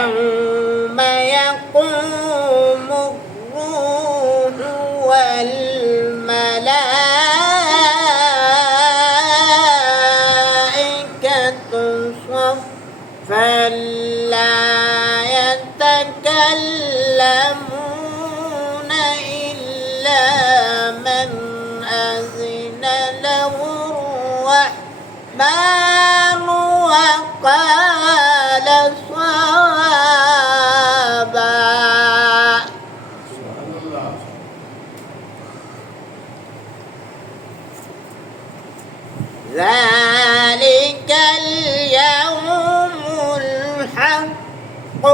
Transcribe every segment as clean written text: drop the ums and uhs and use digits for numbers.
يوم يقوم الروح والملائكة صفا لا يتكلمون إلا من أذن له الرحمن وقال صوابا. ذلك اليوم الحق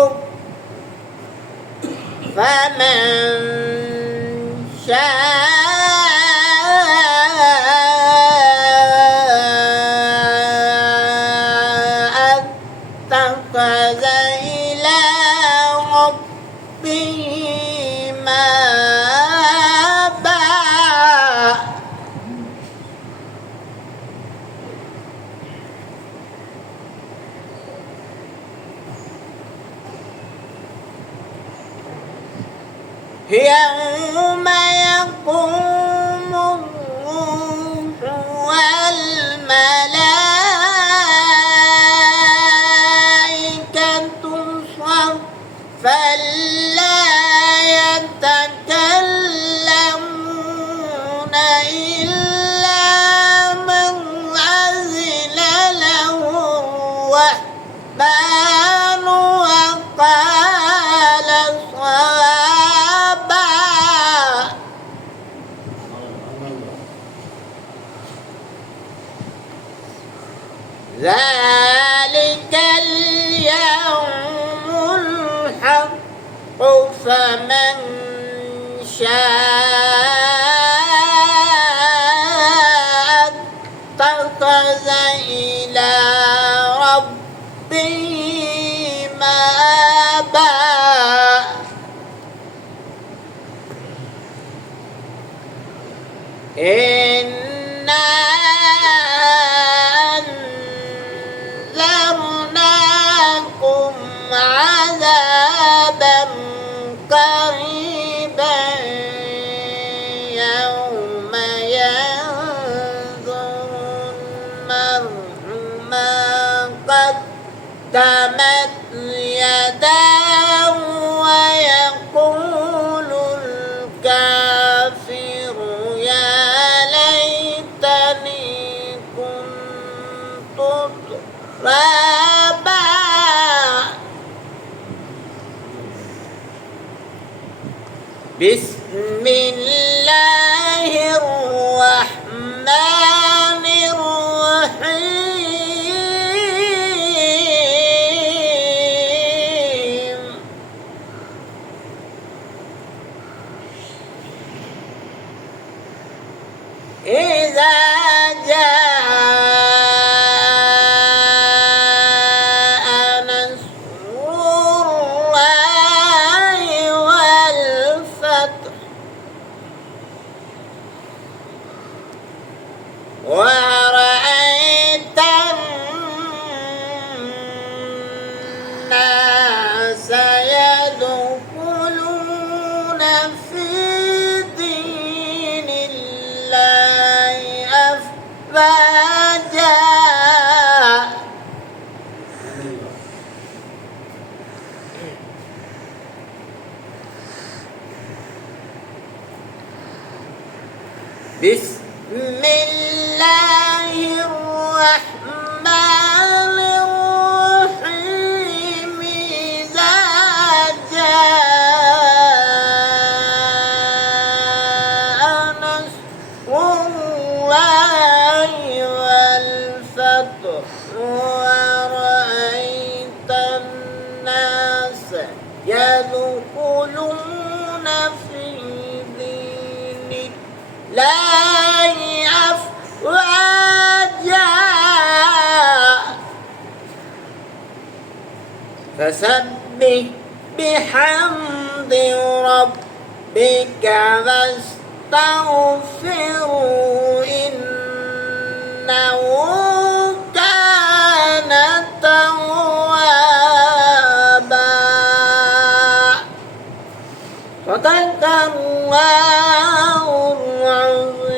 فمن شاء اتخذ إلى ربه مآبا. يوم يقوم الروح والملائكة صفا لا يتكلمون إلا من أذن له الرحمن وقال صوابا. ذلك اليوم الحق فمن شاء اتخذ إلى ربه مآبا. إنا أنذرناكم عذابا قريبا يوم ينظر المرء ما قدمت يداه ويقول الكافر يا ليتني كنت ترابا. بسم الله الرحمن الرحيم. إذا جاء نصر الله والفتح ورأيت الناس يدخلون في دين الله أفواجا. بسم الله الرحمن الرحيم. إذا جاء نصر الله والفتح ورأيت الناس يدخلون في دين الله أفواجا. فسبح بحمد ربك واستغفره إنه كان توابا. الله العظيم.